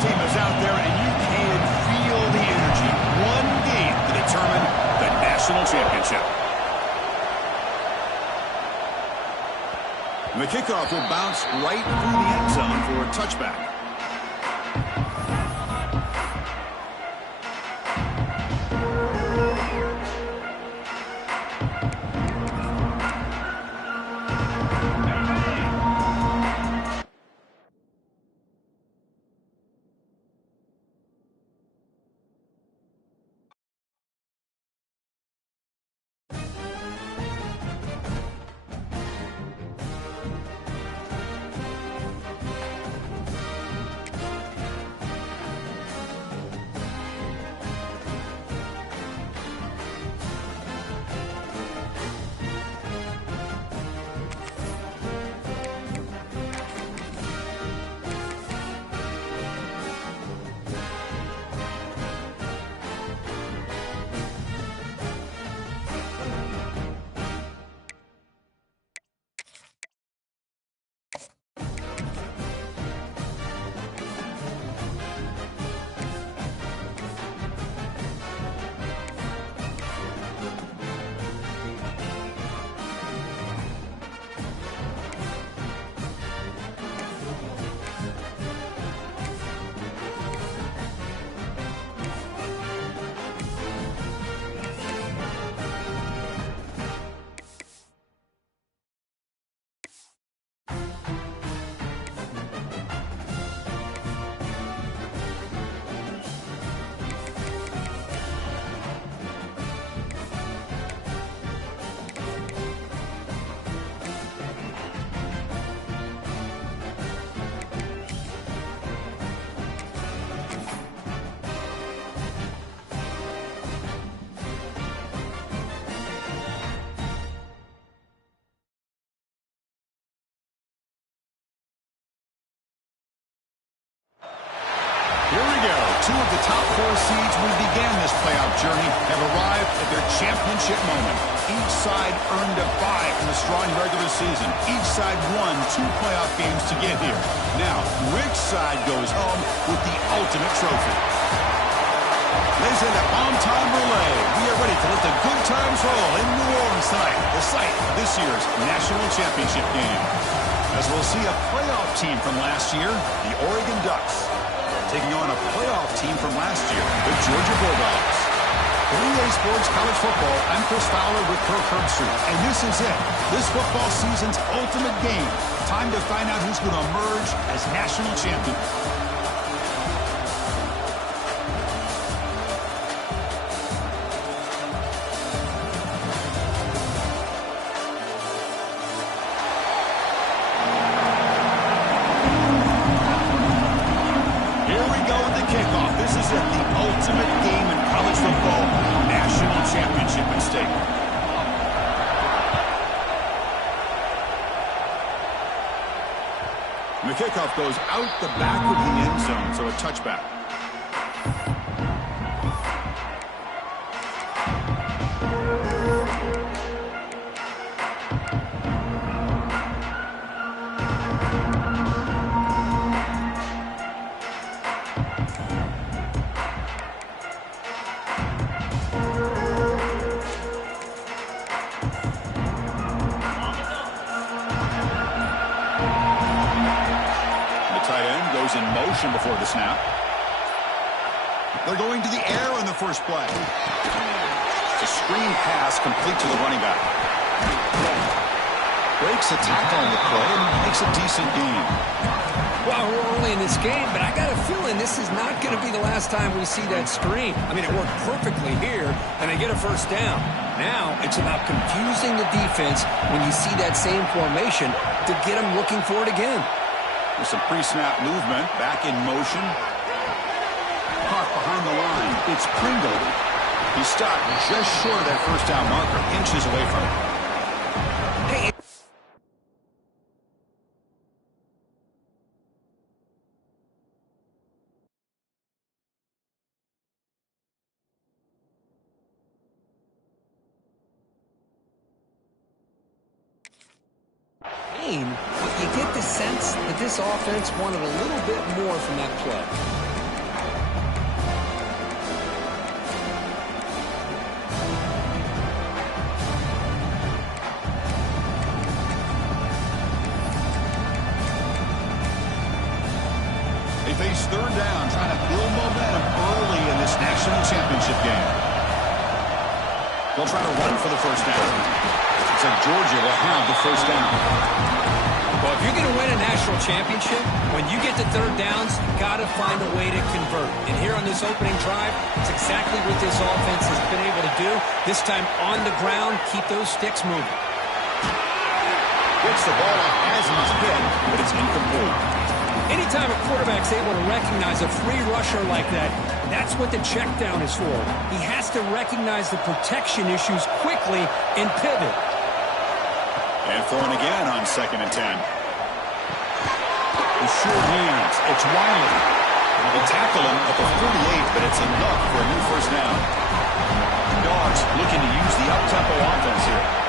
team is out there, and you can feel the energy. One game to determine the national championship. The kickoff will bounce right through the end zone for a touchback. Here we go. Two of the top 4 seeds who began this playoff journey have arrived at their championship moment. Each side earned a bye from the strong regular season. Each side won 2 playoff games to get here. Now, which side goes home with the ultimate trophy? This is the Bomb Time Relay. We are ready to let the good times roll in New Orleans tonight, the site of this year's national championship game. As we'll see a playoff team from last year, the Oregon Ducks, taking on a playoff team from last year, the Georgia Bulldogs. For EA Sports College Football, I'm Chris Fowler with Kirk Herbstreit, and this is it. This football season's ultimate game. Time to find out who's going to emerge as national champion. The kickoff goes out the back of the end zone, so a touchback. In motion before the snap. They're going to the air on the first play. It's a screen pass complete to the running back. Breaks a tackle on the play and makes a decent gain. Well, we're early in this game, but I got a feeling this is not going to be the last time we see that screen. I mean, it worked perfectly here, and they get a first down. Now it's about confusing the defense when you see that same formation to get them looking for it again. With some pre-snap movement, back in motion. Caught behind the line. It's Pringle. He stopped just short of that first down marker, inches away from it. Hey. But you get the sense that this offense wanted a little bit more from that play. face third down, trying to build momentum early in this national championship game. They'll try to run for the first down. Looks like Georgia will have the first down. Well, if you're going to win a national championship, when you get to third downs, you've got to find a way to convert. And here on this opening drive, it's exactly what this offense has been able to do. This time on the ground, keep those sticks moving. Gets the ball off Asman's head, but it's incomplete. Anytime a quarterback's able to recognize a free rusher like that, that's what the check down is for. He has to recognize the protection issues quickly and pivot. And throwing again on 2nd and 10. The short hands. It's Wiley. They tackle him at the 48, but it's enough for a new first down. Dogs looking to use the up-tempo offense here.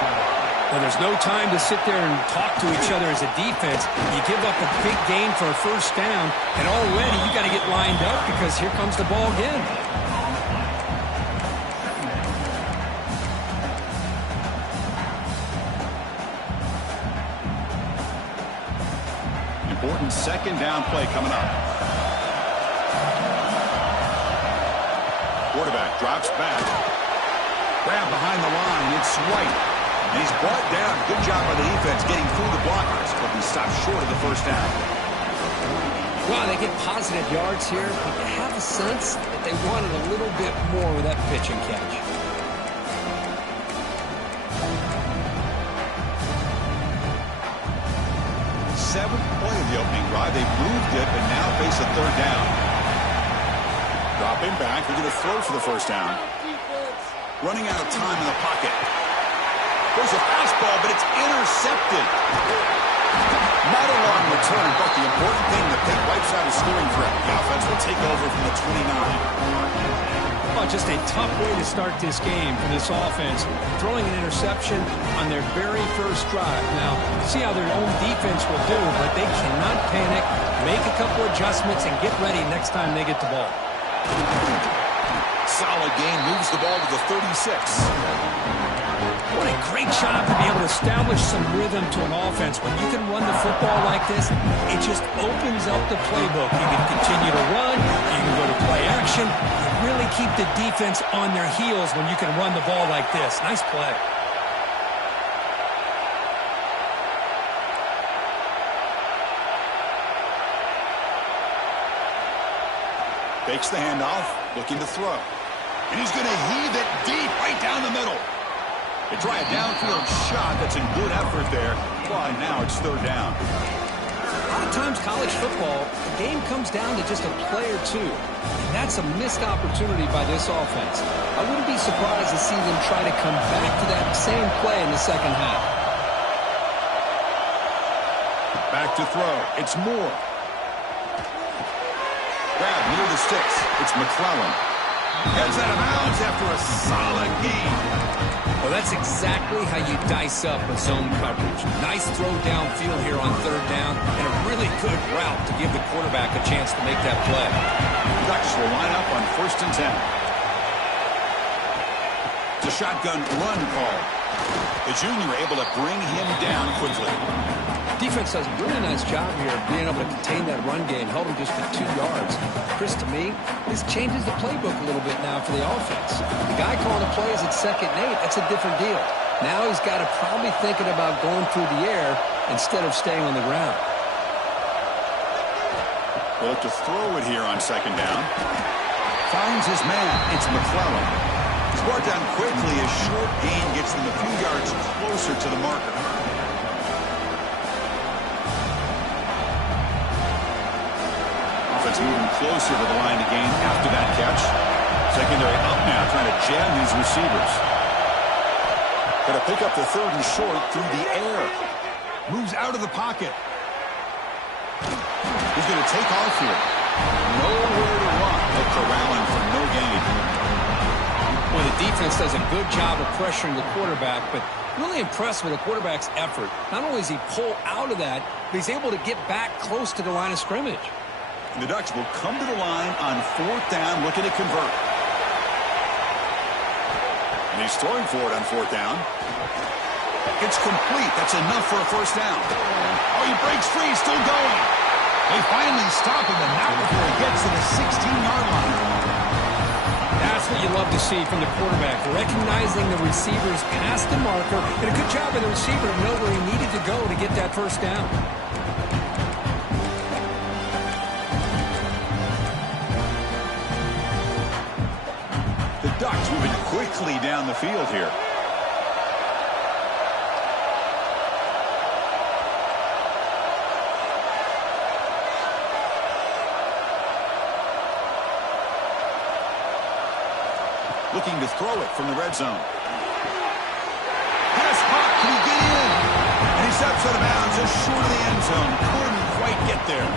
Well, there's no time to sit there and talk to each other as a defense. You give up a big gain for a first down, and already you got to get lined up because here comes the ball again. Important second down play coming up. Quarterback drops back. Grab behind the line. It's White. And he's brought down. Good job by the defense getting through the blockers, but he stopped short of the first down. Well, they get positive yards here, but you have a sense that they wanted a little bit more with that pitch and catch. Seventh play of the opening drive. They moved it, but now face a third down. Dropping back. They're going to throw for the first down. Running out of time in the pocket. There's a fastball, but it's intercepted. Not a long return, but the important thing, the pick wipes out a scoring threat. The offense will take over from the 29. Well, just a tough way to start this game for this offense. Throwing an interception on their very first drive. Now, see how their own defense will do, but they cannot panic, make a couple adjustments, and get ready next time they get the ball. Solid gain, moves the ball to the 36. What a great job to be able to establish some rhythm to an offense. When you can run the football like this, it just opens up the playbook. You can continue to run. You can go to play action. You really keep the defense on their heels when you can run the ball like this. Nice play. Fakes the handoff, looking to throw. And he's going to heave it deep right down the middle. They try a downfield shot. That's a good effort there. But now it's third down. A lot of times college football, the game comes down to just a play or two. And that's a missed opportunity by this offense. I wouldn't be surprised to see them try to come back to that same play in the second half. Back to throw. It's Moore. Grab near the sticks. It's McClellan. Heads out of bounds after a solid gain. Well, that's exactly how you dice up a zone coverage. Nice throw downfield here on third down, and a really good route to give the quarterback a chance to make that play. The Ducks will line up on 1st and 10. It's a shotgun run call. The junior able to bring him down quickly. Defense does a really nice job here of being able to contain that run game, held him just to 2 yards. Chris, to me, this changes the playbook a little bit now for the offense. The guy calling the plays at 2nd and 8, that's a different deal. Now he's got to probably thinking about going through the air instead of staying on the ground. Well, to throw it here on 2nd down. Finds his man. It's McClellan. He's brought down quickly. A short gain gets them a few yards closer to the marker. Moving closer to the line to gain after that catch. Secondary up now, trying to jam these receivers. Got to pick up the 3rd and short through the air. Moves out of the pocket. He's going to take off here. Nowhere to run. They're corralling for no gain. Well, the defense does a good job of pressuring the quarterback, but really impressed with the quarterback's effort. Not only does he pull out of that, but he's able to get back close to the line of scrimmage. And the Ducks will come to the line on 4th down, looking to convert. And he's throwing for it on 4th down. It's complete. That's enough for a first down. Oh, he breaks free, still going. They finally stop him, and not before he gets to the 16-yard line. That's what you love to see from the quarterback, recognizing the receiver's past the marker, and a good job of the receiver to know where he needed to go to get that first down. The Ducks moving quickly down the field here. Looking to throw it from the red zone. Pass caught. Can he get in? And he steps out of bounds just short of the end zone. Couldn't quite get there.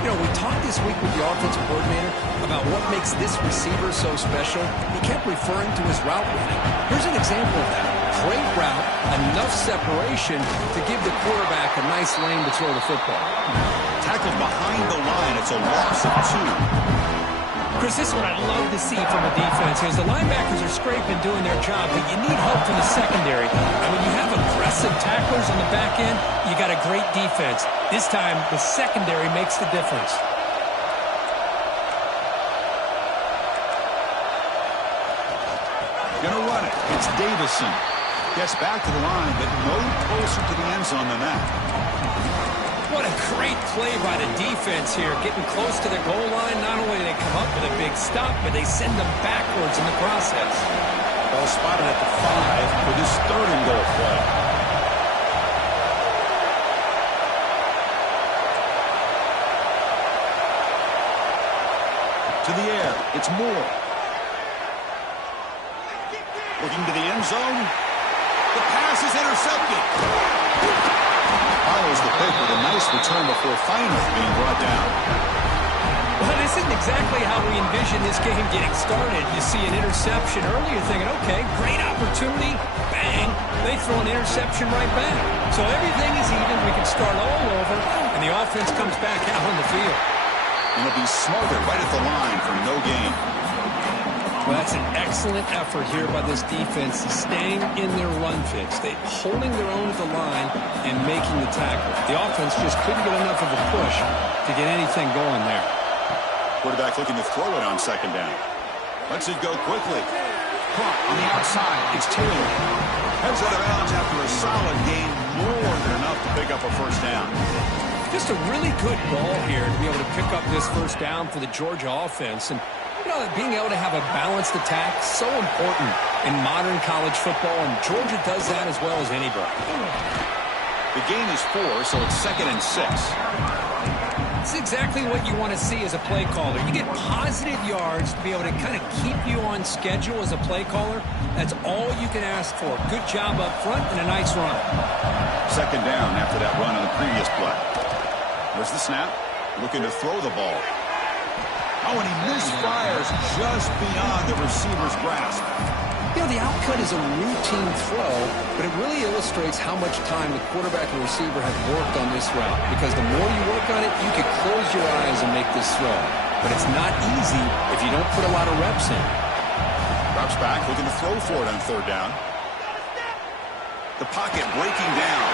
You know, we talked this week with the offensive coordinator about what makes this receiver so special. He kept referring to his route running. Here's an example of that. Great route, enough separation to give the quarterback a nice lane to throw the football. Tackled behind the line. It's a loss of 2. Chris, this is what I love to see from a defense is the linebackers are scraping, doing their job, but you need help from the secondary. And when you have aggressive tacklers on the back end, you got a great defense. This time, the secondary makes the difference. Gonna run it. It's Davison. Gets back to the line, but no closer to the end zone than that. What a great play by the defense here, getting close to the goal line. Not only do they come up with a big stop, but they send them backwards in the process. Ball spotted at the 5 for this 3rd and goal play. To the air, it's Moore. Looking to the end zone. The pass is intercepted. Follows the pick with a nice return before finally being brought down. Well, this isn't exactly how we envision this game getting started. You see an interception early, you're thinking, okay, great opportunity, bang, they throw an interception right back. So everything is even, we can start all over, and the offense comes back out on the field. And it'll be smothered right at the line for no gain. Well, that's an excellent effort here by this defense, staying in their run fix. They holding their own at the line and making the tackle. The offense just couldn't get enough of a push to get anything going there. Quarterback looking to throw it on 2nd down. Lets it go quickly. Caught on the outside. It's Taylor. Heads out of bounds after a solid gain, more than enough to pick up a first down. Just a really good ball here to be able to pick up this first down for the Georgia offense. And you know, being able to have a balanced attack, so important in modern college football, and Georgia does that as well as anybody. The gain is 4, so it's 2nd and 6. It's exactly what you want to see as a play caller. You get positive yards to be able to kind of keep you on schedule as a play caller. That's all you can ask for. Good job up front and a nice run. 2nd down after that run on the previous play. There's the snap. Looking to throw the ball. Oh, and he misfires just beyond the receiver's grasp. You know, the outcut is a routine throw, but it really illustrates how much time the quarterback and receiver have worked on this route. Because the more you work on it, you can close your eyes and make this throw. But it's not easy if you don't put a lot of reps in. Drops back, looking to throw for it on 3rd down. The pocket breaking down.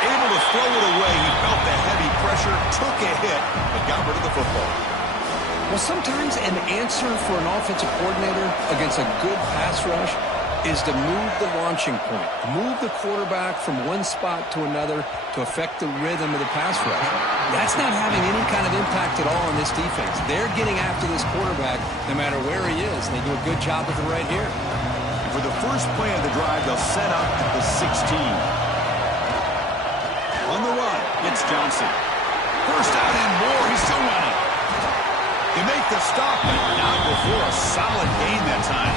Able to throw it away. He felt the heavy pressure, took a hit, but got rid of the football. Well, sometimes an answer for an offensive coordinator against a good pass rush is to move the launching point, move the quarterback from one spot to another to affect the rhythm of the pass rush. That's not having any kind of impact at all on this defense. They're getting after this quarterback no matter where he is, and they do a good job of it right here. For the first play of the drive, they'll set up at the 16. On the run, it's Johnson. First out and more, he's still running. They make the stop, but not before a solid gain that time.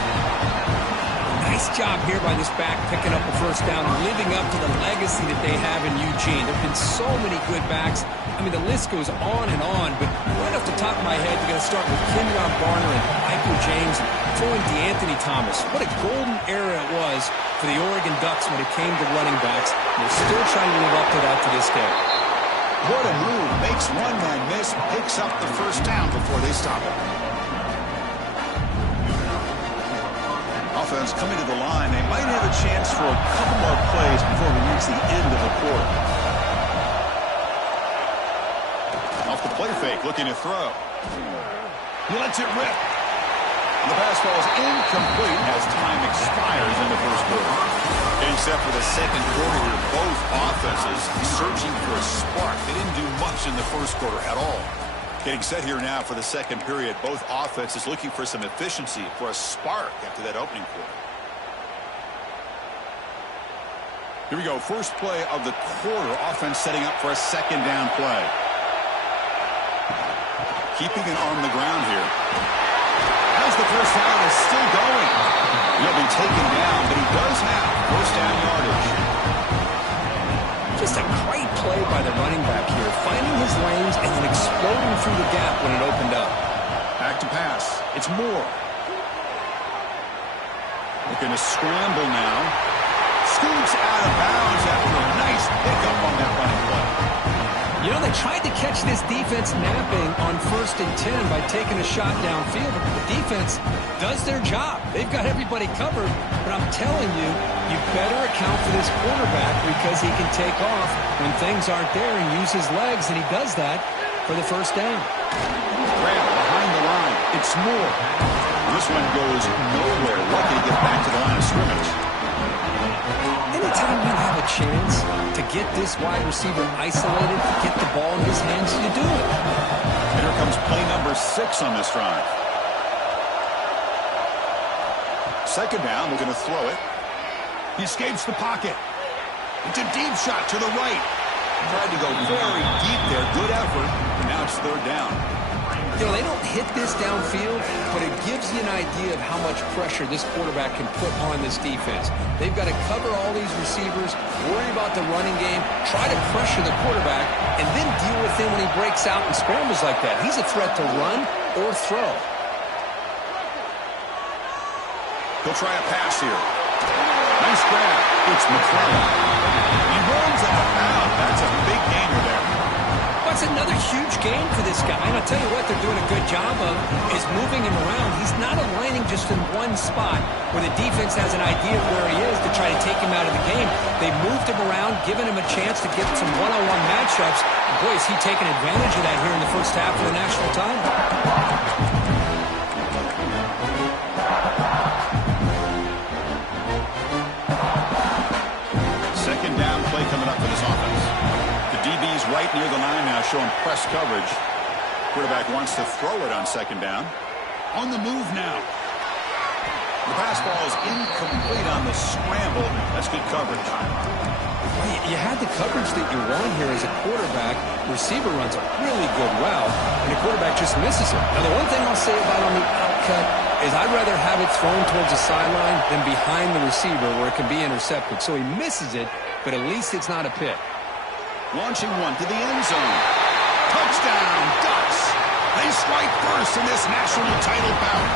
Nice job here by this back picking up the first down and living up to the legacy that they have in Eugene. There have been so many good backs. I mean, the list goes on and on, but right off the top of my head, you're going to start with Kenyon Barner and Michael James and throwing DeAnthony Thomas. What a golden era it was for the Oregon Ducks when it came to running backs. And they're still trying to live up to that to this day. What a move. Makes one man miss, picks up the first down before they stop it. Offense coming to the line. They might have a chance for a couple more plays before we reach the end of the quarter. Off the play fake, looking to throw. He lets it rip. And the pass falls incomplete as time expires in the first quarter. Getting set for the second quarter here, both offenses searching for a spark. They didn't do much in the first quarter at all. Getting set here now for the second period, both offenses looking for some efficiency, for a spark after that opening quarter. Here we go, first play of the quarter. Offense setting up for a second down play. Keeping it on the ground here. As the first down is still going. He'll be taken down, but he does have first down yardage. Just a great play by the running back here, finding his lanes and then exploding through the gap when it opened up. Back to pass. It's Moore. Looking to scramble now. Scoops out of bounds after a nice pickup on that running play. You know, they tried to catch this defense napping on 1st and 10 by taking a shot downfield. The defense does their job. They've got everybody covered. But I'm telling you, you better account for this quarterback because he can take off when things aren't there and use his legs, and he does that for the first down. Grab behind the line. It's Moore. This one goes nowhere. Lucky to get back to the line of scrimmage. Anytime you have a chance to get this wide receiver isolated, get the ball in his hands, you do it. And here comes play number 6 on this drive. Second down, we're going to throw it. He escapes the pocket. It's a deep shot to the right. Tried to go very deep there. Good effort. And now it's third down. You know, they don't hit this downfield, but it gives you an idea of how much pressure this quarterback can put on this defense. They've got to cover all these receivers, worry about the running game, try to pressure the quarterback, and then deal with him when he breaks out and scrambles like that. He's a threat to run or throw. He'll try a pass here. Nice grab. It's McClellan. He runs out of bounds. That's a big gainer there. That's another huge game for this guy. And I'll tell you what they're doing a good job of is moving him around. He's not aligning just in one spot where the defense has an idea of where he is to try to take him out of the game. They moved him around, given him a chance to get some one-on-one matchups. Boy, is he taking advantage of that here in the first half of the national title. Second down play coming up for this offense. The DB's right near the line now, showing press coverage. Quarterback wants to throw it on second down. On the move now. The pass ball is incomplete on the scramble. That's good coverage. You had the coverage that you want here as a quarterback. Receiver runs a really good route, and the quarterback just misses it. Now, the one thing I'll say about on the outcut is I'd rather have it thrown towards the sideline than behind the receiver where it can be intercepted. So he misses it, but at least it's not a pick. Launching one to the end zone. Touchdown, Ducks! They strike first in this national title bout.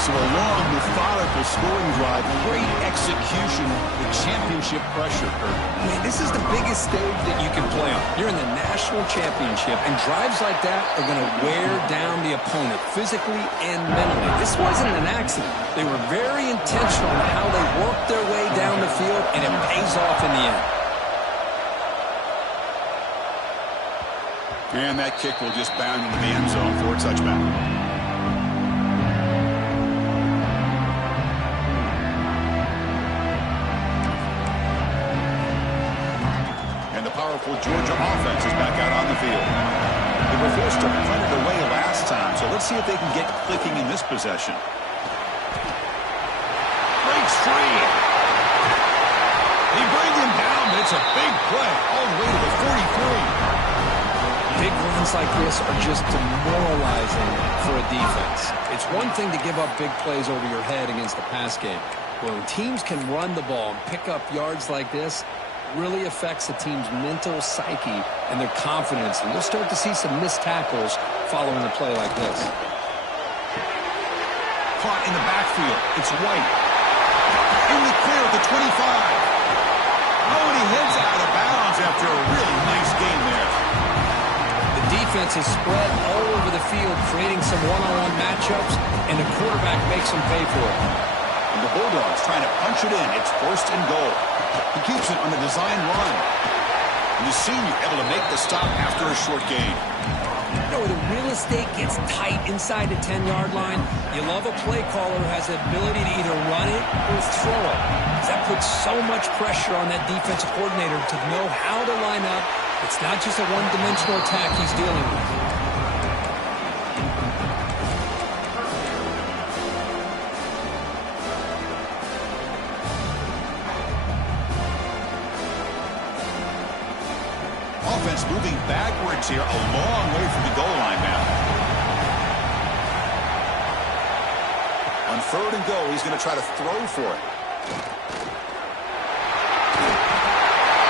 So a long, methodical scoring drive, great execution, the championship pressure. Man, this is the biggest stage that you can play on. You're in the national championship, and drives like that are going to wear down the opponent physically and mentally. This wasn't an accident. They were very intentional in how they worked their way down the field, and it pays off in the end. And that kick will just bound into the end zone for a touchback. Powerful Georgia offense is back out on the field. They were forced to punt it away last time, so let's see if they can get clicking in this possession. Breaks free. He brings him down, but it's a big play all the way to the 43. Big runs like this are just demoralizing for a defense. It's one thing to give up big plays over your head against the pass game. When teams can run the ball and pick up yards like this, really affects the team's mental psyche and their confidence. And you'll start to see some missed tackles following a play like this. Caught in the backfield. It's White. In the clear at the 25. Oh, and he heads out of bounds after a really nice game there. The defense is spread all over the field, creating some one-on-one matchups, and the quarterback makes them pay for it. And the Bulldogs trying to punch it in. It's first and goal. He keeps it on the design run. And the senior able to make the stop after a short gain. You know, the real estate gets tight inside the 10-yard line. You love a play caller who has the ability to either run it or throw it. That puts so much pressure on that defensive coordinator to know how to line up. It's not just a one-dimensional attack he's dealing with. Offense moving backwards here, a long way from the goal line now. On 3rd and goal, he's going to try to throw for it.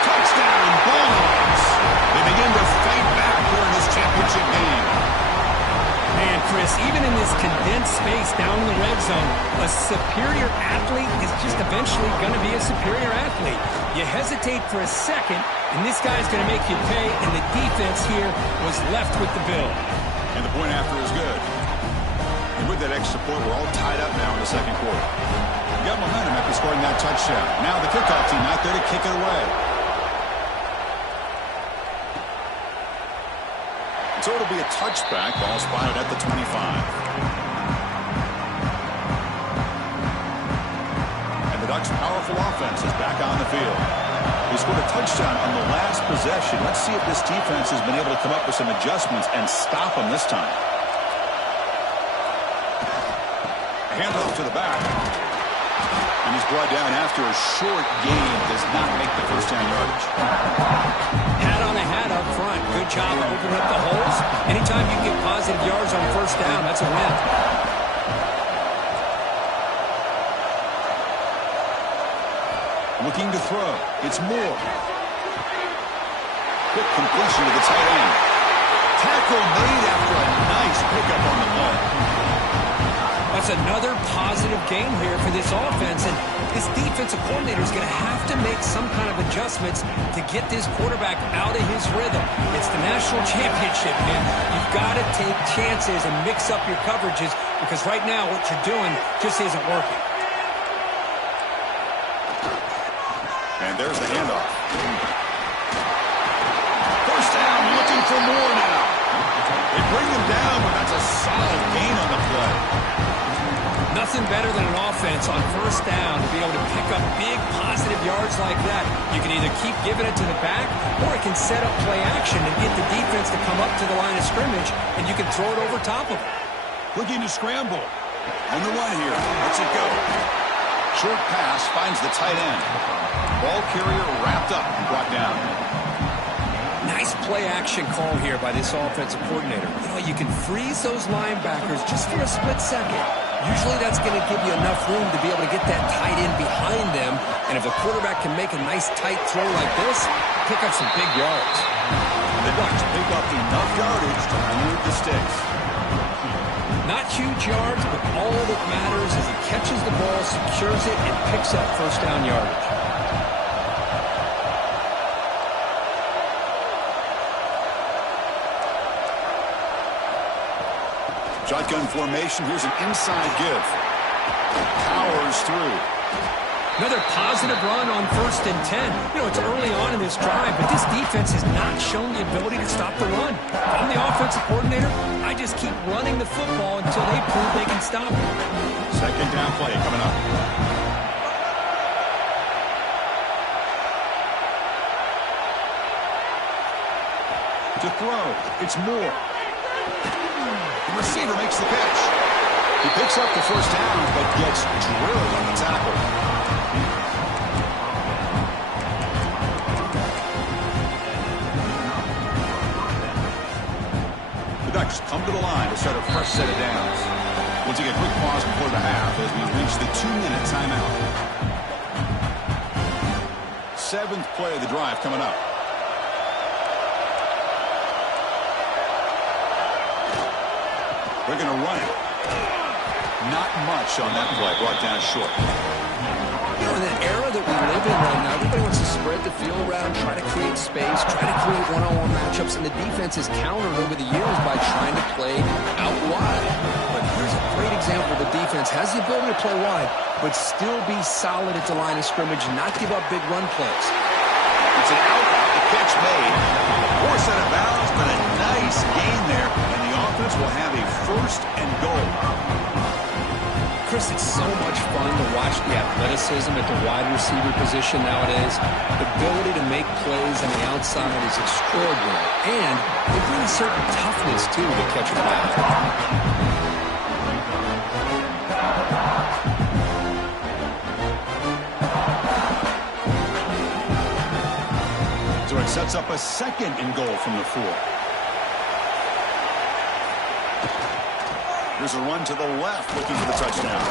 Touchdown, Bulldogs! They begin to fight back here in this championship game. Man, Chris, even in this condensed space down in the red zone, a superior athlete is just eventually going to be a superior athlete. You hesitate for a second, and this guy's going to make you pay, and the defense here was left with the bill. And the point after is good. And with that extra point, we're all tied up now in the second quarter. We got momentum after scoring that touchdown. Now the kickoff team out there to kick it away. So it'll be a touchback. Ball spotted at the 25. And the Ducks' powerful offense is back on the field. They scored a touchdown on the last possession. Let's see if this defense has been able to come up with some adjustments and stop them this time. A handoff to the back. And he's brought down after a short gain. Does not make the first down yardage. Hat on a hat up front. Good job of opening up the holes. Anytime you get positive yards on first down, that's a win. Looking to throw. It's Moore. Quick completion to the tight end. Tackle made after a nice pickup on the play. That's another positive game here for this offense, and this defensive coordinator is going to have to make some kind of adjustments to get this quarterback out of his rhythm. It's the national championship, man. You've got to take chances and mix up your coverages because right now what you're doing just isn't working. And there's the handoff. First down, looking for more now. They bring him down, but that's a solid gain on the play. Nothing better than an offense on first down to be able to pick up big positive yards like that. You can either keep giving it to the back, or it can set up play action and get the defense to come up to the line of scrimmage, and you can throw it over top of it. Looking to scramble. On the run here. Lets it go. Short pass finds the tight end. Ball carrier wrapped up and brought down. Nice play action call here by this offensive coordinator. You know, you can freeze those linebackers just for a split second. Usually that's going to give you enough room to be able to get that tight end behind them. And if the quarterback can make a nice tight throw like this, pick up some big yards. And the Ducks pick up enough yardage to move the sticks. Not huge yards, but all that matters is he catches the ball, secures it, and picks up first down yardage. Shotgun formation. Here's an inside give. Powers through. Another positive run on 1st and 10. You know, it's early on in this drive, but this defense has not shown the ability to stop the run. If I'm the offensive coordinator, I just keep running the football until they prove they can stop it. Second down play coming up. To throw. It's Moore. The receiver makes the catch. He picks up the first down, but gets drilled on the tackle. The Ducks come to the line to start a fresh set of downs. We'll take a quick pause before the half as we reach the 2-minute timeout. 7th play of the drive coming up. They're going to run it. Not much on that play. Brought down short. You know, in the era that we live in right now, everybody wants to spread the field around, try to create space, try to create one-on-one matchups, and the defense has countered over the years by trying to play out wide. But here's a great example. The defense has the ability to play wide, but still be solid at the line of scrimmage, not give up big run plays. It's an out route. catch made. Poor set of bounds, but a nice gain there. And the offense will have a first and goal. Chris, it's so much fun to watch the athleticism at the wide receiver position nowadays. The ability to make plays on the outside is extraordinary. And they bring a certain toughness, too, to catch a ball. So it sets up a second and goal from the 4. Here's a run to the left, looking for the touchdown.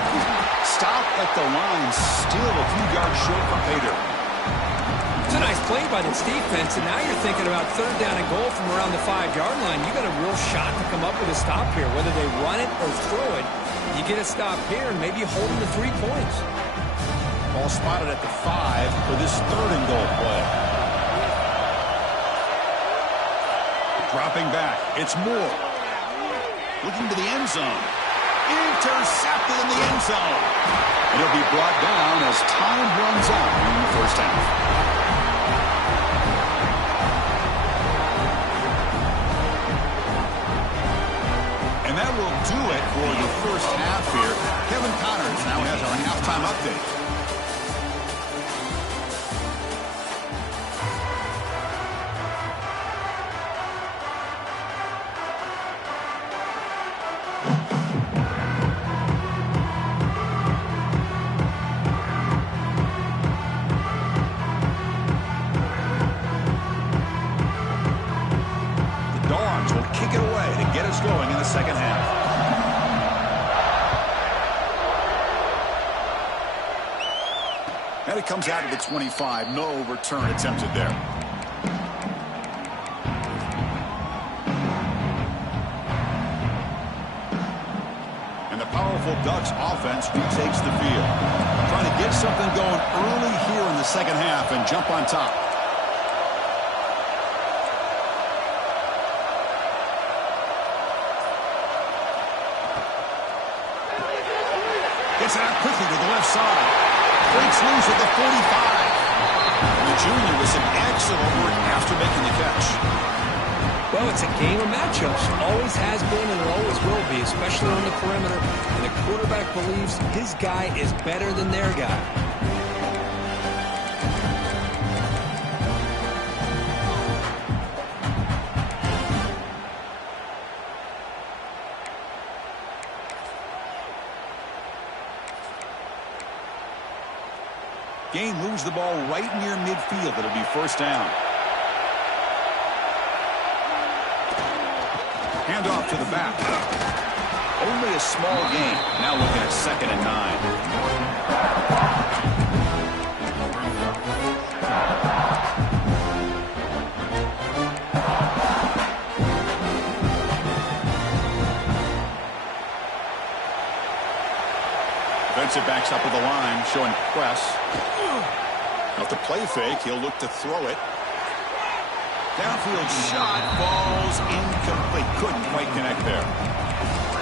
Stop at the line, still a few yards short for Pater. It's a nice play by this defense, and now you're thinking about third down and goal from around the 5-yard line. You got a real shot to come up with a stop here. Whether they run it or throw it, you get a stop here, and maybe you hold them to 3 points. Ball spotted at the 5 for this third and goal play. Dropping back, it's Moore. Looking to the end zone. Intercepted in the end zone. And it'll be brought down as time runs out in the first half. And that will do it for the first half here. Kevin Connors now has our halftime update. Going in the second half. And it comes out of the 25. No return attempted there. And the powerful Ducks offense retakes the field. Trying to get something going early here in the second half and jump on top. Gets it out quickly to the left side. Breaks loose at the 45. And the junior with some excellent work after making the catch. Well, it's a game of matchups. Always has been and always will be, especially on the perimeter. And the quarterback believes his guy is better than their guy. Gain moves the ball right near midfield. It'll be first down. Handoff to the back. Only a small gain. Now looking at 2nd and 9. Defensive backs up with the line, showing press. Now to play fake, he'll look to throw it. Downfield shot falls incomplete. Couldn't quite connect there.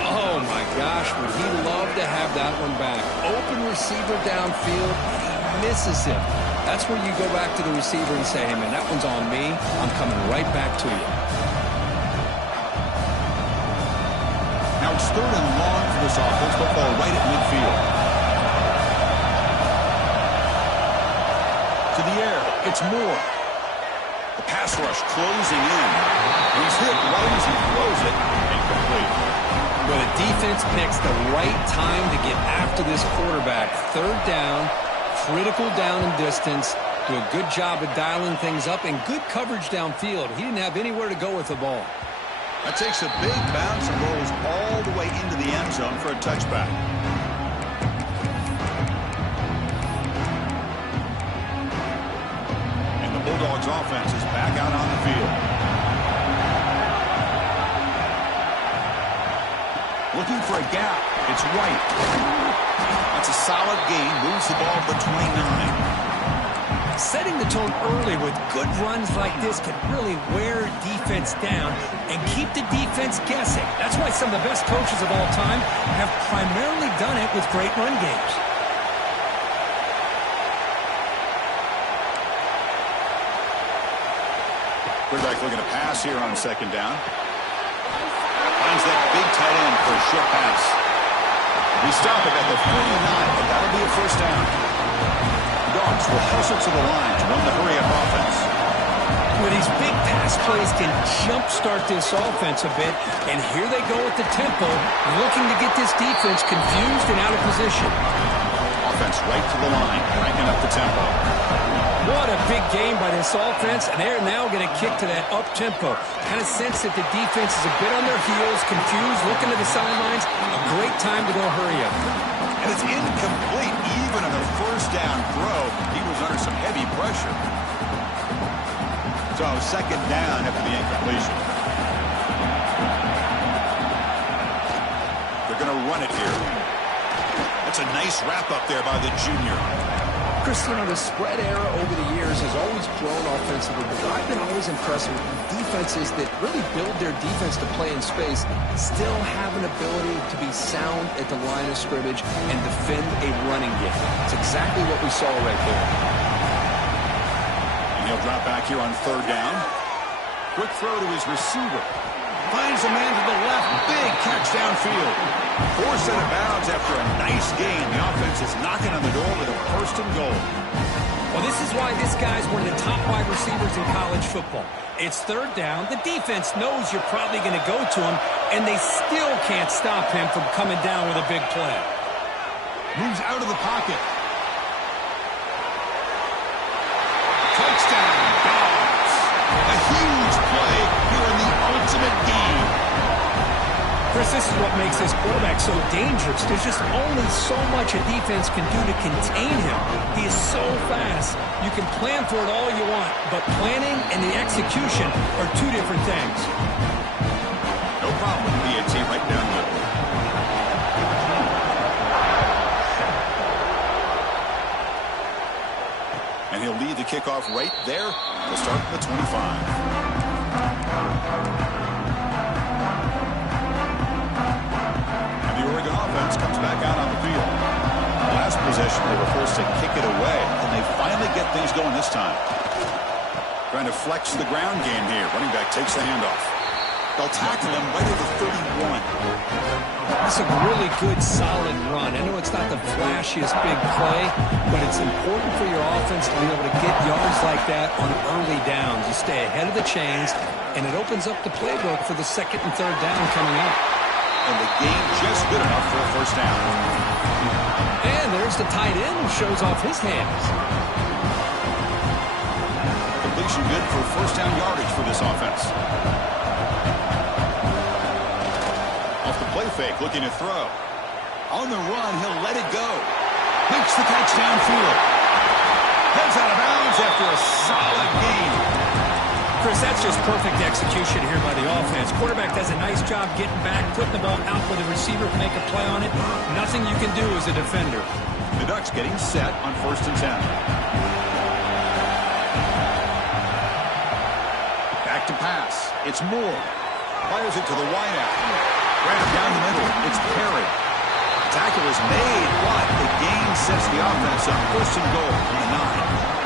Oh, my gosh, would he love to have that one back. Open receiver downfield, he misses him. That's where you go back to the receiver and say, hey, man, that one's on me. I'm coming right back to you. Now it's 3rd and long for this offense. Football right at midfield. To the air, it's Moore. The pass rush closing in. He's hit right as he throws it. Incomplete. Well, the defense picks the right time to get after this quarterback. 3rd down, critical down and distance. Do a good job of dialing things up and good coverage downfield. He didn't have anywhere to go with the ball. That takes a big bounce and rolls all the way into the end zone for a touchback. And the Bulldogs offense is back out on the field. Looking for a gap. It's White. That's a solid gain. Moves the ball to 29. Setting the tone early with good runs like this can really wear defense down and keep the defense guessing. That's why some of the best coaches of all time have primarily done it with great run games. They're going to pass here on second down. Finds that big tight end for a short pass. We stop it at the 49, and that'll be a first down. The Dogs will hustle to the line to run the hurry-up offense. Well, these big pass plays can jumpstart this offense a bit, and here they go at the tempo, looking to get this defense confused and out of position. Offense right to the line, cranking up the tempo. What a big game by this offense, and they're now going to kick to that up-tempo. Kind of sense that the defense is a bit on their heels, confused, looking to the sidelines. A great time to go hurry up. And it's incomplete. Even on a first down throw, he was under some heavy pressure. So second down after the incompletion. They're going to run it here. That's a nice wrap up there by the junior. Chris, you know, the spread era over the years has always grown offensively, but I've been always impressed with defenses that really build their defense to play in space, still have an ability to be sound at the line of scrimmage and defend a running game. It's exactly what we saw right there. He'll drop back here on third down. Quick throw to his receiver. Finds a man to the left. Big catch downfield. Forced out of bounds after a nice gain. The offense is knocking on the door with a first and goal. Well, this is why this guy's one of the top wide receivers in college football. It's third down. The defense knows you're probably going to go to him, and they still can't stop him from coming down with a big play. Moves out of the pocket. Touchdown, Dogs. A huge play here in the ultimate game. Chris, this is what makes this quarterback so dangerous. There's just only so much a defense can do to contain him. He is so fast. You can plan for it all you want, but planning and the execution are two different things. No problem with the PAT right down the middle. And he'll lead the kickoff right there to start the 25. And the Oregon offense comes back out on the field. Last possession, they were forced to kick it away, and they finally get things going this time. Trying to flex the ground game here. Running back takes the handoff. They'll tackle him right at the 31. That's a really good, solid run. I know it's not the flashiest big play, but it's important for your offense to be able to get yards like that on early downs. You stay ahead of the chains, and it opens up the playbook for the second and third down coming up. And the game just good enough for a first down. And there's the tight end who shows off his hands. Completion good for first down yardage for this offense. Off the play fake, looking to throw. On the run, he'll let it go. Makes the catch downfield. Heads out of bounds after a solid gain. Chris, that's just perfect execution here by the offense. Quarterback does a nice job getting back, putting the ball out where the receiver can make a play on it. Nothing you can do as a defender. The Ducks getting set on first and 10. Back to pass. It's Moore. Fires it to the wideout. Right down the middle. It's Perry. Tackle is made, but the gain sets the offense up. First and goal from the 9.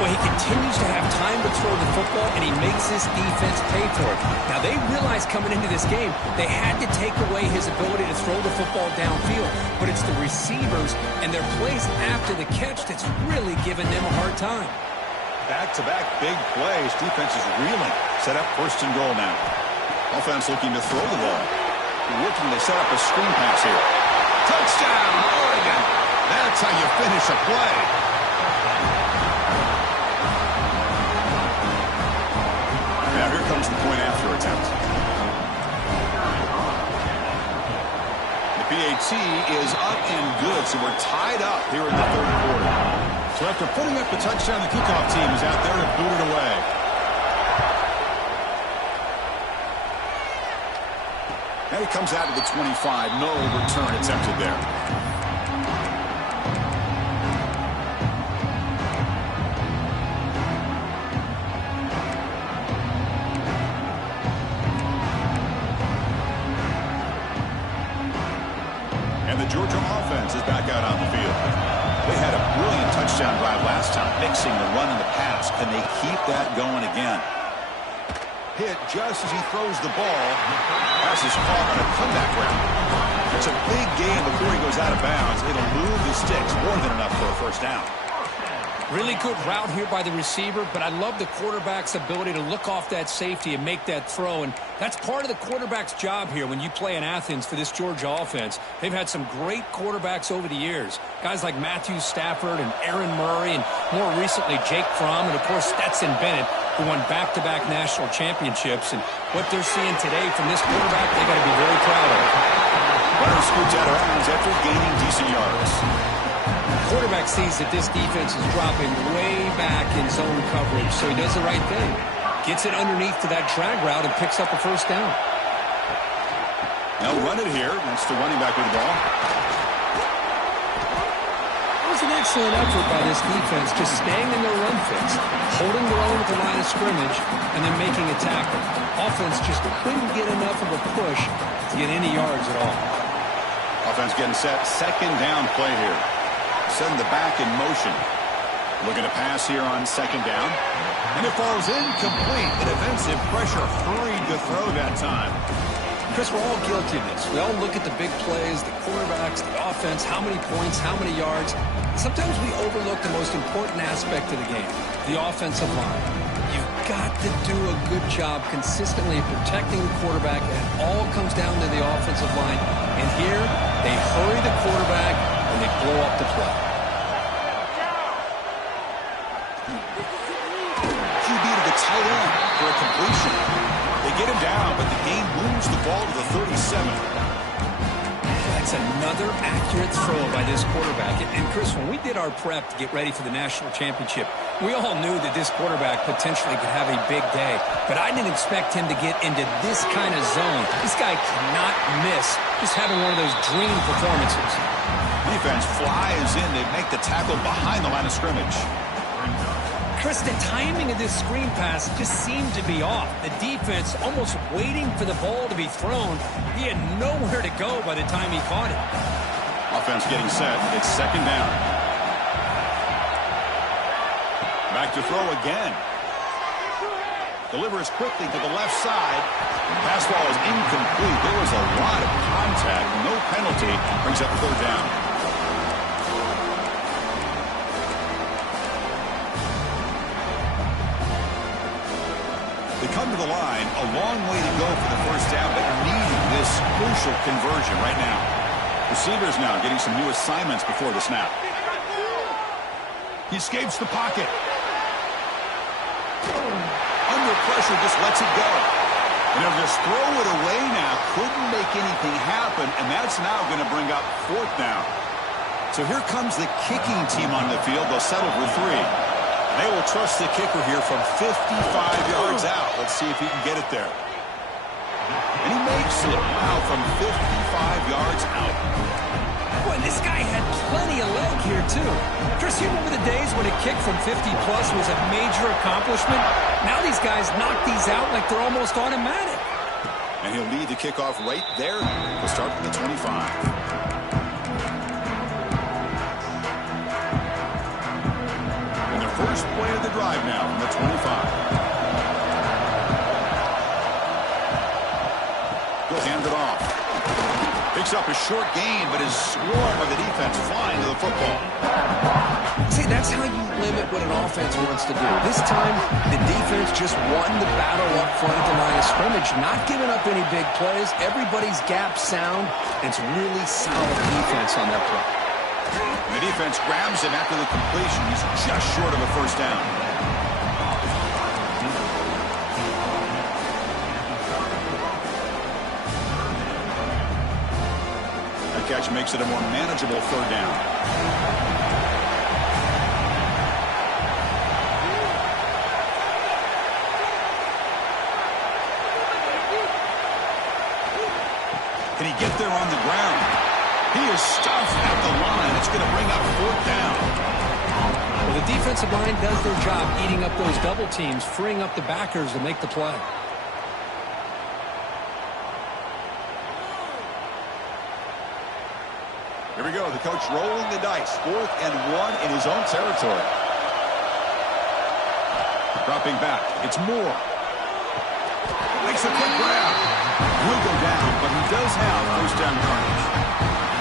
Well, he continues to have time to throw the football, and he makes this defense pay for it. Now, they realized coming into this game they had to take away his ability to throw the football downfield, but it's the receivers and their plays after the catch that's really giving them a hard time. Back-to-back big plays. Defense is reeling. Set up first and goal now. Offense looking to throw the ball. Working to set up a screen pass here. Touchdown, Oregon. That's how you finish a play. Now here comes the point after attempt. The PAT is up and good, so we're tied up here in the third quarter. So after putting up the touchdown, the kickoff team is out there to boot it away. And he comes out to the 25. No return attempted there. And the Georgia offense is back out on the field. They had a brilliant touchdown drive last time, mixing the run and the pass. Can they keep that going again? hit just as he throws the ball. Pass is caught on a comeback route. It's a big gain before he goes out of bounds. It'll move the sticks more than enough for a first down. Really good route here by the receiver, but I love the quarterback's ability to look off that safety and make that throw. And that's part of the quarterback's job here when you play in Athens for this Georgia offense. They've had some great quarterbacks over the years. Guys like Matthew Stafford and Aaron Murray and more recently Jake Fromm and, of course, Stetson Bennett, who won back-to-back national championships. And what they're seeing today from this quarterback, they got to be very proud of. Runner scoots out of bounds after gaining decent yards. Quarterback sees that this defense is dropping way back in zone coverage, so he does the right thing. Gets it underneath to that drag route and picks up a first down. They'll run it here. That's the running back with the ball. It was an excellent effort by this defense, just staying in their run fits, holding their own at the line of scrimmage, and then making a tackle. Offense just couldn't get enough of a push to get any yards at all. Offense getting set. Second down play here. Send the back in motion. Looking to pass here on second down. And it falls incomplete. The defensive pressure hurried to throw that time. Chris, we're all guilty of this. We all look at the big plays, the quarterbacks, the offense, how many points, how many yards. Sometimes we overlook the most important aspect of the game, the offensive line. You've got to do a good job consistently protecting the quarterback, and it all comes down to the offensive line. And here, they hurry the quarterback, and they blow up the play. QB to the tight end for a completion. They get him down, but the game moves the ball to the 37. That's another accurate throw by this quarterback. And Chris, when we did our prep to get ready for the national championship, we all knew that this quarterback potentially could have a big day. But I didn't expect him to get into this kind of zone. This guy cannot miss just having one of those dream performances. Defense flies in. They make the tackle behind the line of scrimmage. Chris, the timing of this screen pass just seemed to be off. The defense almost waiting for the ball to be thrown. He had nowhere to go by the time he caught it. Offense getting set. It's second down. Back to throw again. Delivers quickly to the left side. Pass ball is incomplete. There was a lot of contact. No penalty. Brings up third down. They come to the line. A long way to go for the first down, but needing this crucial conversion right now. Receivers now getting some new assignments before the snap. He escapes the pocket. Under pressure, just lets it go. And they'll just throw it away now. Couldn't make anything happen, and that's now going to bring up fourth down. So here comes the kicking team on the field. They'll settle for 3. They will trust the kicker here from 55 yards out. Let's see if he can get it there. And he makes it. Wow, from 55 yards out. Boy, this guy had plenty of leg here, too. Chris, you remember the days when a kick from 50-plus was a major accomplishment? Now these guys knock these out like they're almost automatic. And he'll lead the kickoff right there. We'll start from the 25. First play of the drive now from the 25. He'll hand it off. Picks up a short gain, but is swarmed by the defense flying to the football. See, that's how you limit what an offense wants to do. This time, the defense just won the battle up front at the line of scrimmage, not giving up any big plays. Everybody's gap sound, and it's really solid defense on that play. The defense grabs him after the completion. He's just short of a first down. That catch makes it a more manageable third down. Can he get there on the ground? He is stuffed at the line. It's going to bring up fourth down. Well, the defensive line does their job eating up those double teams, freeing up the backers to make the play. Here we go. The coach rolling the dice. 4th and 1 in his own territory. Dropping back. It's Moore. makes a quick grab. He'll go down, but he does have first down yardage.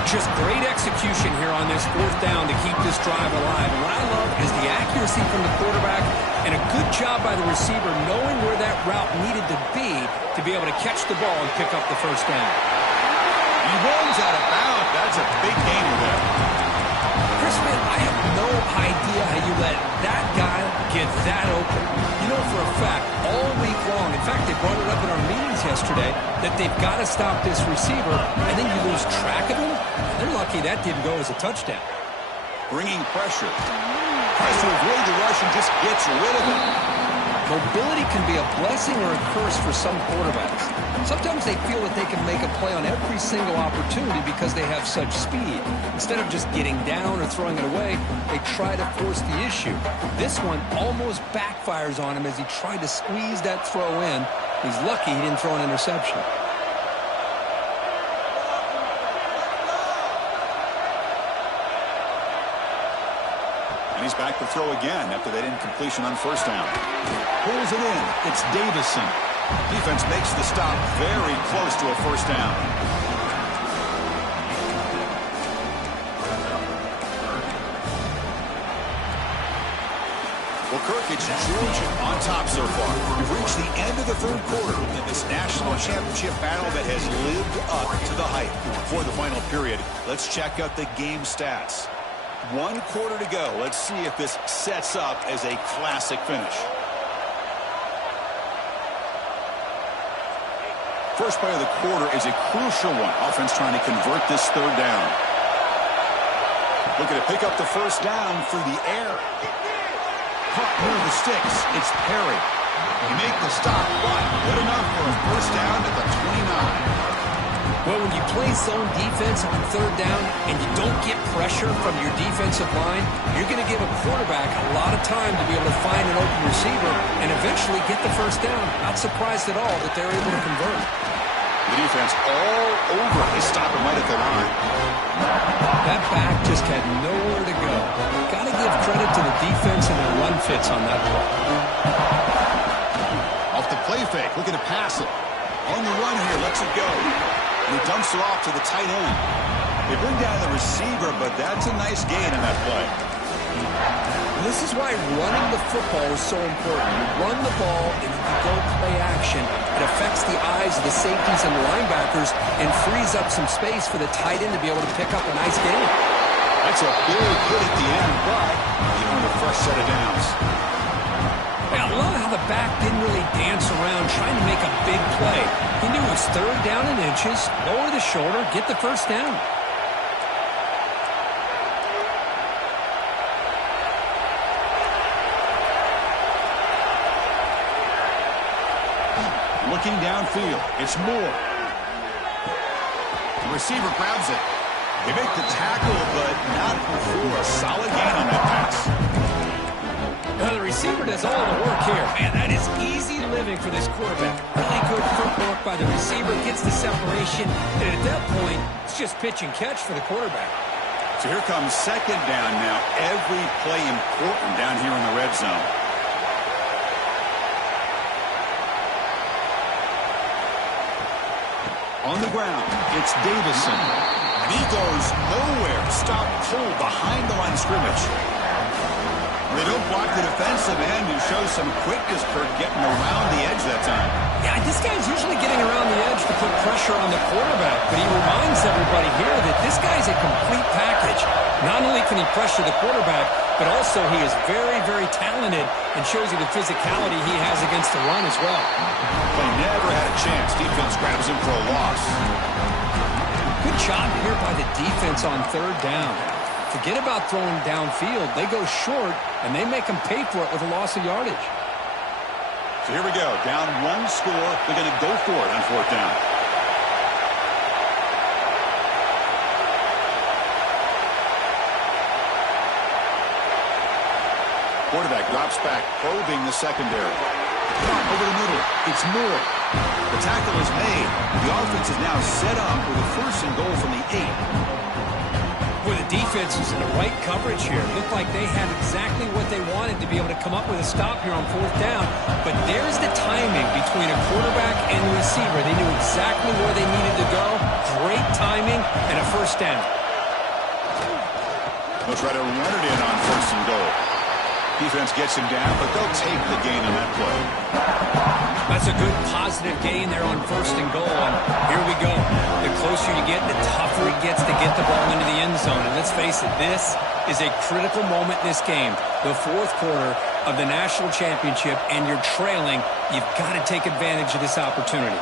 Just great execution here on this fourth down to keep this drive alive. And what I love is the accuracy from the quarterback and a good job by the receiver knowing where that route needed to be able to catch the ball and pick up the first down. He runs out of bounds. That's a big gainer there. Chris, man, I have no idea how you let that guy get that open. You know for a fact, all week long, in fact, they brought it up in our meetings yesterday, that they've got to stop this receiver, and then you lose track of him. They're lucky that didn't go as a touchdown. Bringing pressure. Tries to avoid the rush and just gets rid of it. Mobility can be a blessing or a curse for some quarterbacks. Sometimes they feel that they can make a play on every single opportunity because they have such speed. Instead of just getting down or throwing it away, they try to force the issue. This one almost backfires on him as he tried to squeeze that throw in. He's lucky he didn't throw an interception. And he's back to throw again after that incompletion on first down. Pulls it in. It's Davison. Defense makes the stop very close to a first down. Well, Kirk, it's Georgia on top so far. We've reached the end of the third quarter in this national championship battle that has lived up to the hype. For the final period, let's check out the game stats. 1 quarter to go. Let's see if this sets up as a classic finish. First play of the quarter is a crucial one. Offense trying to convert this third down. Looking to pick up the first down through the air. Caught near the sticks. It's Perry. He make the stop, but good enough for a first down at the 29. Well, when you play zone defense on third down and you don't get pressure from your defensive line, you're going to give a quarterback a lot of time to be able to find an open receiver and eventually get the first down. Not surprised at all that they're able to convert. The defense all over his stop him right at the line. That back just had nowhere to go. Got to give credit to the defense and their run fits on that play. Off the play fake, looking to pass it. On the run here, lets it go. And he dumps it off to the tight end. They bring down the receiver, but that's a nice gain on that play. This is why running the football is so important. You run the ball and you go play action. It affects the eyes of the safeties and the linebackers and frees up some space for the tight end to be able to pick up a nice gain. That's a big hit at the end, but he earned a fresh set of downs. I love how the back didn't really dance around trying to make a big play. He knew it was third down in inches, lower the shoulder, get the first down. Looking downfield, it's Moore. The receiver grabs it. They make the tackle, but not before a solid gain on that pass. Well, the receiver does all the work here. Man, that is easy living for this quarterback. Really good footwork by the receiver, gets the separation, and at that point, it's just pitch and catch for the quarterback. So here comes second down now. Every play important down here in the red zone. On the ground, it's Davison. And he goes nowhere. Stop pull behind the line of scrimmage. They don't block the defensive end who shows some quickness, Kirk, getting around the edge that time. Yeah, this guy's usually getting around the edge to put pressure on the quarterback, but he reminds everybody here that this guy's a complete package. Not only can he pressure the quarterback, but also he is very, very talented and shows you the physicality he has against the run as well. They never had a chance. Defense grabs him for a loss. Good job here by the defense on third down. Forget about throwing downfield. They go short, and they make them pay for it with a loss of yardage. So here we go. Down one score. They're going to go for it on fourth down. Quarterback drops back, probing the secondary. Over the middle. It's Moore. The tackle is made. The offense is now set up with a first and goal from the 8. Boy, the defense was in the right coverage here. It looked like they had exactly what they wanted to be able to come up with a stop here on fourth down. But there's the timing between a quarterback and the receiver. They knew exactly where they needed to go. Great timing and a first down. They'll try to run it in on first and goal. Defense gets him down, but they'll take the gain on that play. That's a good positive gain there on first and goal. And here we go. The closer you get, the tougher it gets to get the ball into the end zone. And let's face it, this is a critical moment in this game. The fourth quarter of the national championship, and you're trailing. You've got to take advantage of this opportunity.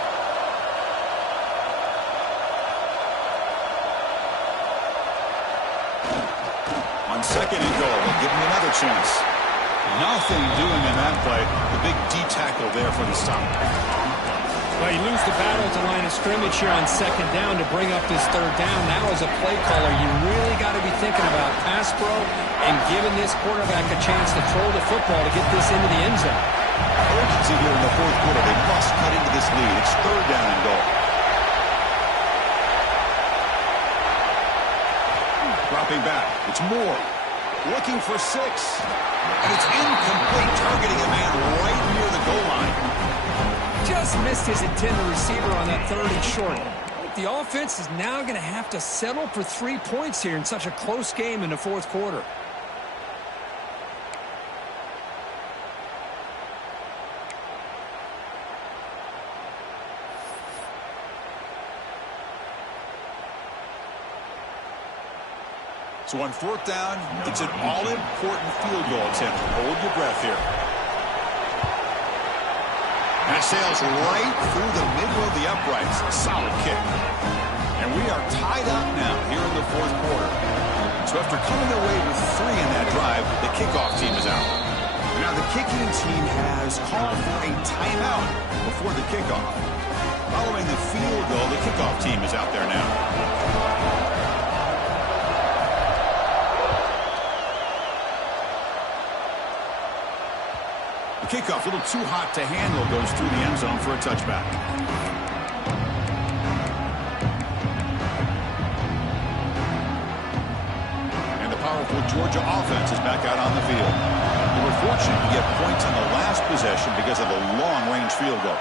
On second and goal, they'll give him another chance. Nothing doing in that play. The big D tackle there for the stop. Well, you lose the battle at the line of scrimmage here on second down to bring up this third down. Now, as a play caller, you really got to be thinking about pass pro and giving this quarterback a chance to throw the football to get this into the end zone. Urgency here in the fourth quarter. They must cut into this lead. It's third down and goal. Dropping back. It's Moore. Looking for 6. And it's incomplete, targeting a man right near the goal line. Just missed his intended receiver on that third and short. The offense is now going to have to settle for 3 points here in such a close game in the fourth quarter. So on fourth down, it's an all-important field goal attempt. Hold your breath here. And it sails right through the middle of the uprights. Solid kick. And we are tied up now here in the fourth quarter. So after coming away with 3 in that drive, the kickoff team is out. Now the kicking team has called for a timeout before the kickoff. Following the field goal, the kickoff team is out there now. Kickoff, a little too hot to handle, goes through the end zone for a touchback. And the powerful Georgia offense is back out on the field. They were fortunate to get points on the last possession because of a long-range field goal.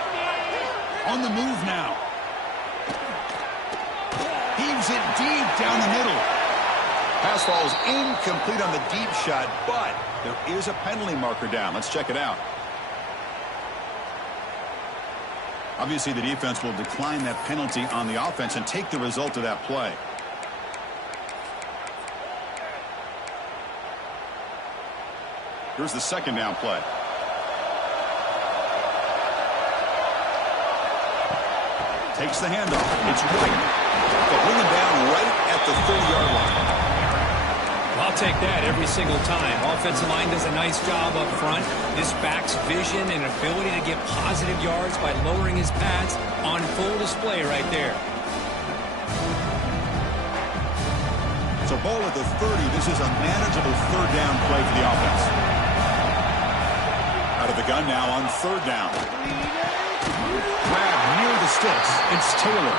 On the move now. Heaves it deep down the middle. Pass falls incomplete on the deep shot, but there is a penalty marker down. Let's check it out. Obviously, the defense will decline that penalty on the offense and take the result of that play. Here's the second down play. Takes the handoff. It's White. They'll bring him down right at the 30-yard line. I'll take that every single time. Offensive line does a nice job up front. This back's vision and ability to get positive yards by lowering his pads on full display right there. So ball at the 30. This is a manageable third down play for the offense. Out of the gun now on third down. Grab near the sticks. It's Taylor.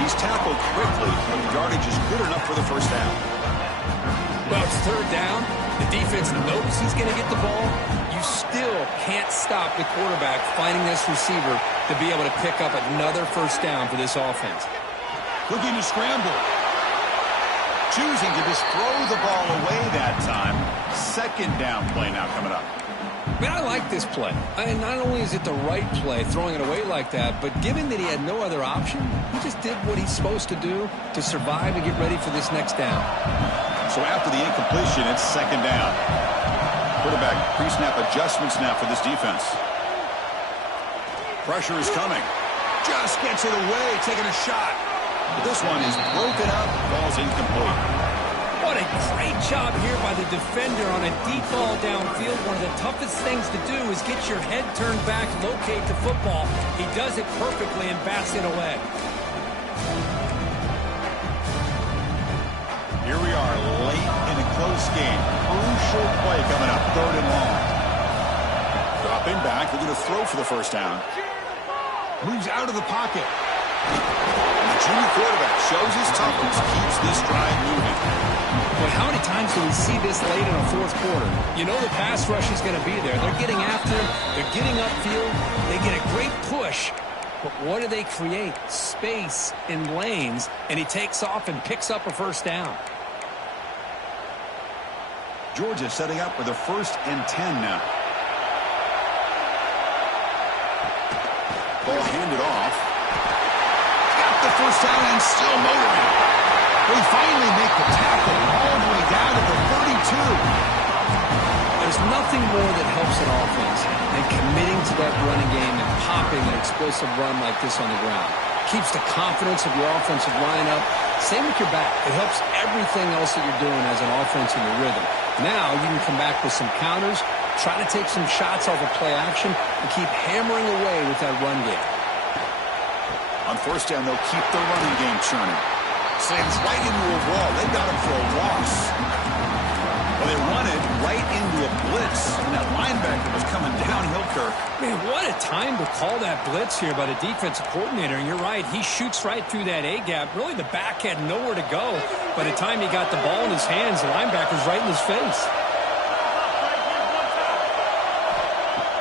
He's tackled quickly, but the yardage is good enough for the first down. Well, it's third down. The defense knows he's going to get the ball. You still can't stop the quarterback finding this receiver to be able to pick up another first down for this offense. Looking to scramble. Choosing to just throw the ball away that time. Second down play now coming up. Man, I like this play. And not only is it the right play, throwing it away like that, but given that he had no other option, he just did what he's supposed to do to survive and get ready for this next down. So after the incompletion, it's second down. Quarterback pre-snap adjustments now for this defense. Pressure is coming. Just gets it away, taking a shot. But this one is broken up, falls incomplete. What a great job here by the defender on a deep ball downfield. One of the toughest things to do is get your head turned back, locate the football. He does it perfectly and bats it away. Here we are, late in a close game. Crucial play coming up, third and long. Dropping back, looking to throw for the first down. Moves out of the pocket. And the junior quarterback shows his toughness, keeps this drive moving. But how many times do we see this late in a fourth quarter? You know the pass rush is going to be there. They're getting after him. They're getting upfield. They get a great push. But what do they create? Space in lanes, and he takes off and picks up a first down. Georgia setting up for the 1st and 10 now. Ball handed off. Got the first down and still motoring. They finally make the tackle all the way down to the 32. There's nothing more that helps an offense than committing to that running game and popping an explosive run like this on the ground. Keeps the confidence of your offensive line up. Same with your back. It helps everything else that you're doing as an offense in your rhythm. Now you can come back with some counters, try to take some shots off of play action, and keep hammering away with that run game. On 1st down, they'll keep the running game churning. Slams right into a wall. They got him for a loss. Well, they run it right into a blitz, and that linebacker was coming downhill, Kirk. Man, what a time to call that blitz here by the defensive coordinator. And you're right, he shoots right through that A-gap. Really, the back had nowhere to go. By the time he got the ball in his hands, the linebacker's right in his face.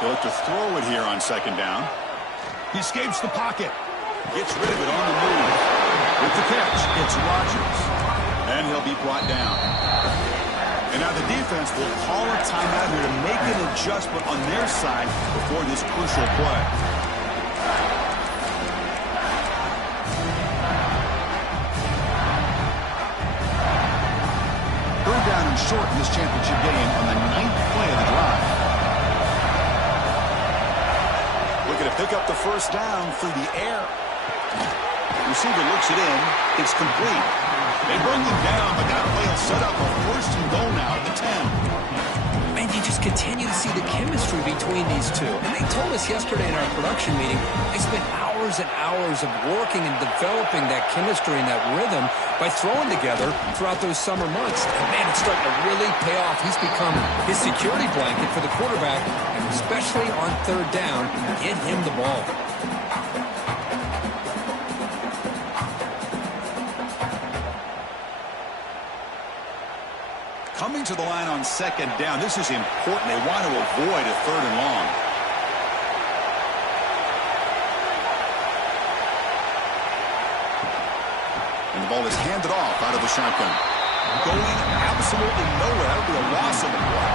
They'll look to throw it here on 2nd down. He escapes the pocket. Gets rid of it on the move. With the catch, it's Rodgers. And he'll be brought down. And now the defense will call a timeout here to make an adjustment on their side before this crucial play. Third down and short in this championship game on the 9th play of the drive. Looking to pick up the first down through the air. Receiver looks it in. It's complete. They bring him down, but that play will set up a 1st and goal now at the 10. Man, you just continue to see the chemistry between these two. And they told us yesterday in our production meeting, they spent hours and hours of working and developing that chemistry and that rhythm by throwing together throughout those summer months. And man, it's starting to really pay off. He's become his security blanket for the quarterback, and especially on 3rd down, get him the ball. Coming to the line on 2nd down. This is important. They want to avoid a 3rd and long. And the ball is handed off out of the shotgun. Going absolutely nowhere. That would be a loss of the play.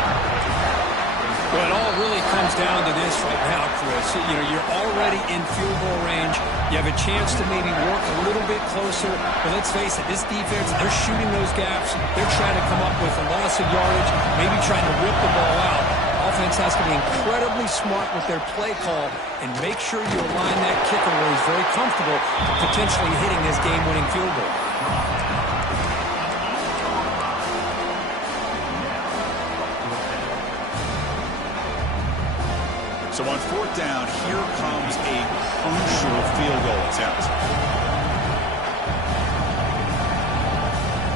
Well, it all really comes down to this right now, Chris. You know, you're already in field goal range. You have a chance to maybe work a little bit closer. But let's face it, this defense, they're shooting those gaps. They're trying to come up with a loss of yardage, maybe trying to rip the ball out. Offense has to be incredibly smart with their play call and make sure you align that kicker where he's very comfortable potentially hitting this game-winning field goal. So on 4th down, here comes a crucial field goal attempt.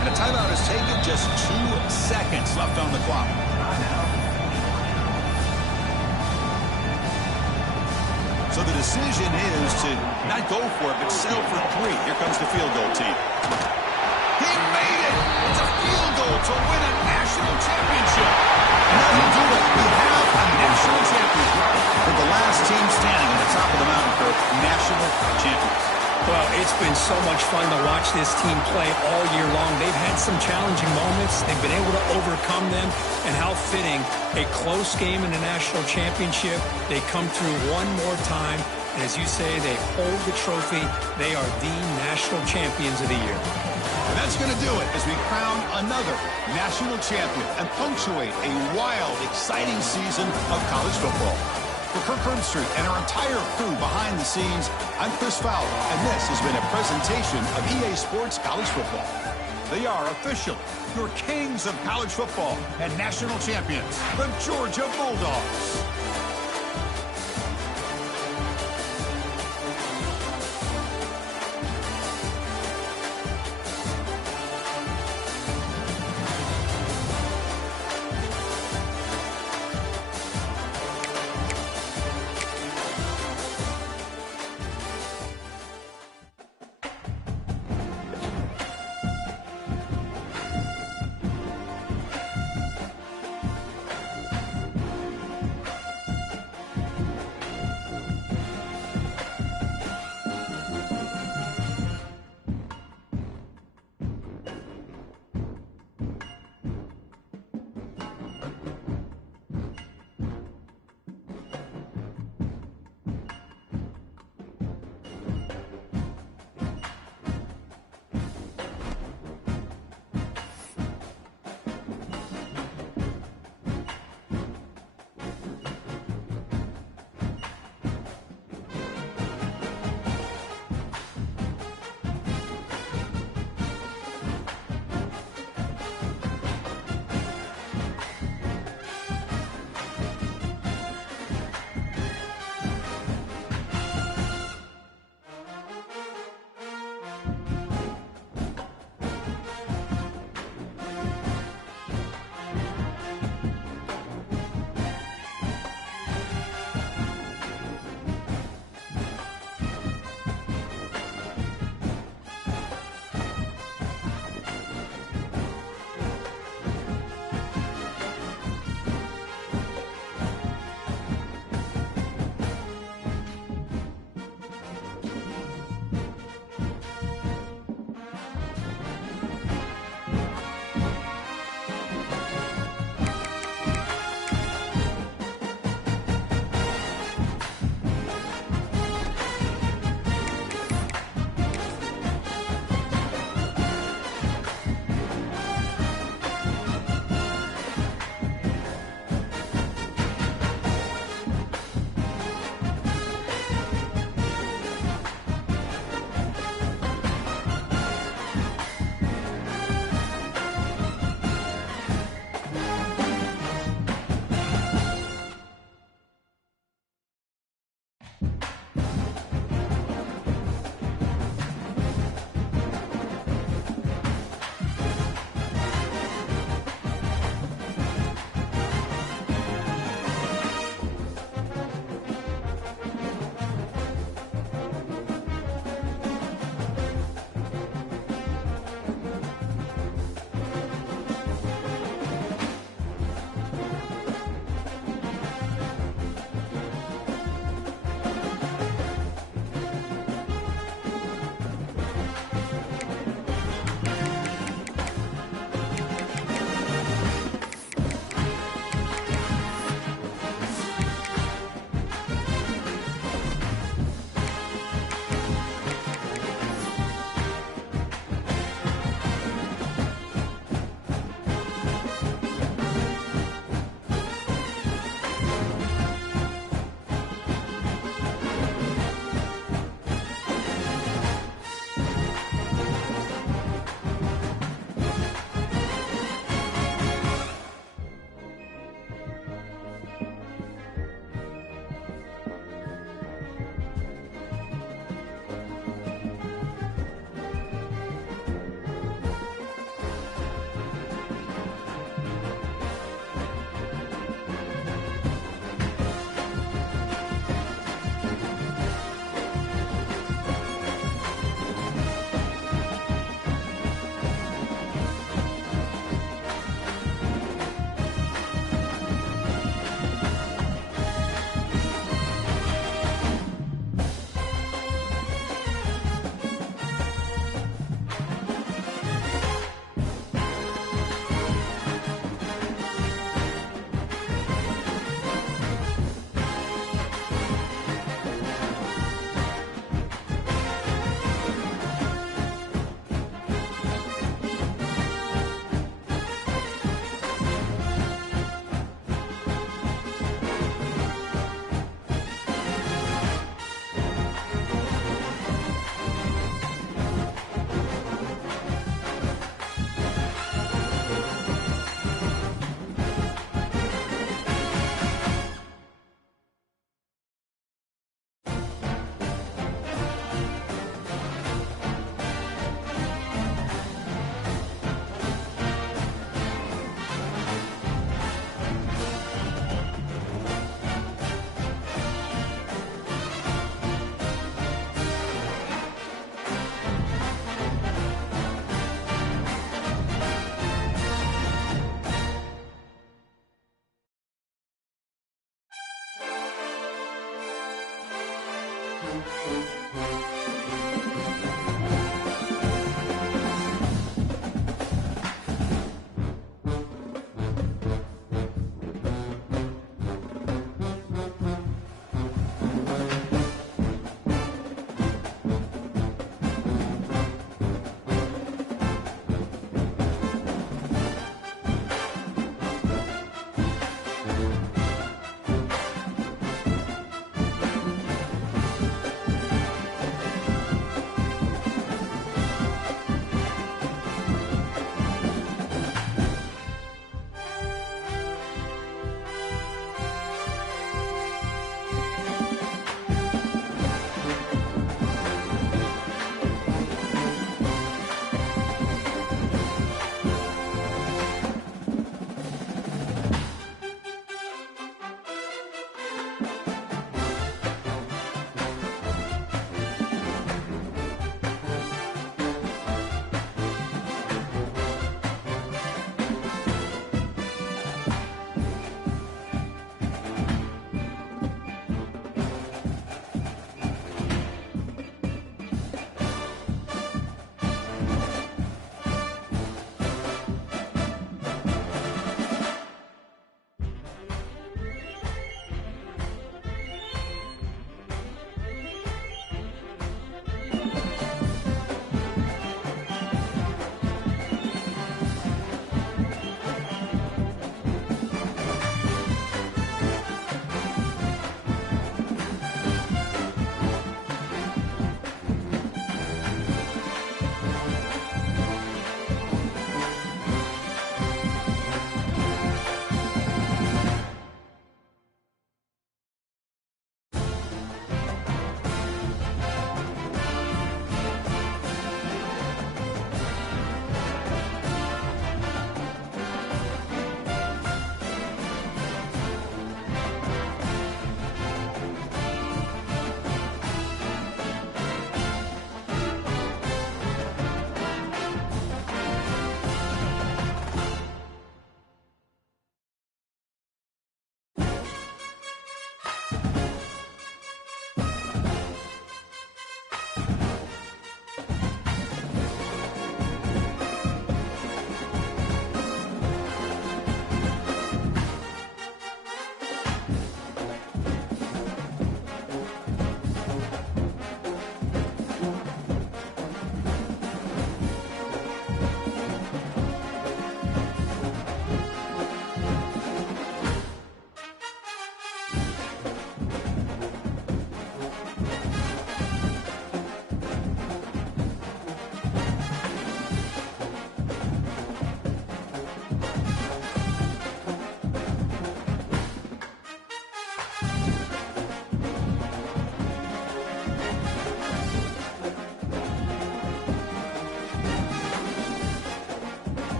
And a timeout is taken, just 2 seconds left on the clock. So the decision is to not go for it, but settle for 3. Here comes the field goal team. He made it! It's a field goal to win a national championship. And that'll do it. We have a national champion. For the last team standing on the top of the mountain, Kirk, national champions. Well, it's been so much fun to watch this team play all year long. They've had some challenging moments. They've been able to overcome them. And how fitting, a close game in a national championship. They come through one more time. And as you say, they hold the trophy. They are the national champions of the year. And that's going to do it as we crown another national champion and punctuate a wild, exciting season of college football. For Kirk Herbstreit and our entire crew behind the scenes, I'm Chris Fowler, and this has been a presentation of EA Sports College Football. They are officially your kings of college football and national champions, the Georgia Bulldogs.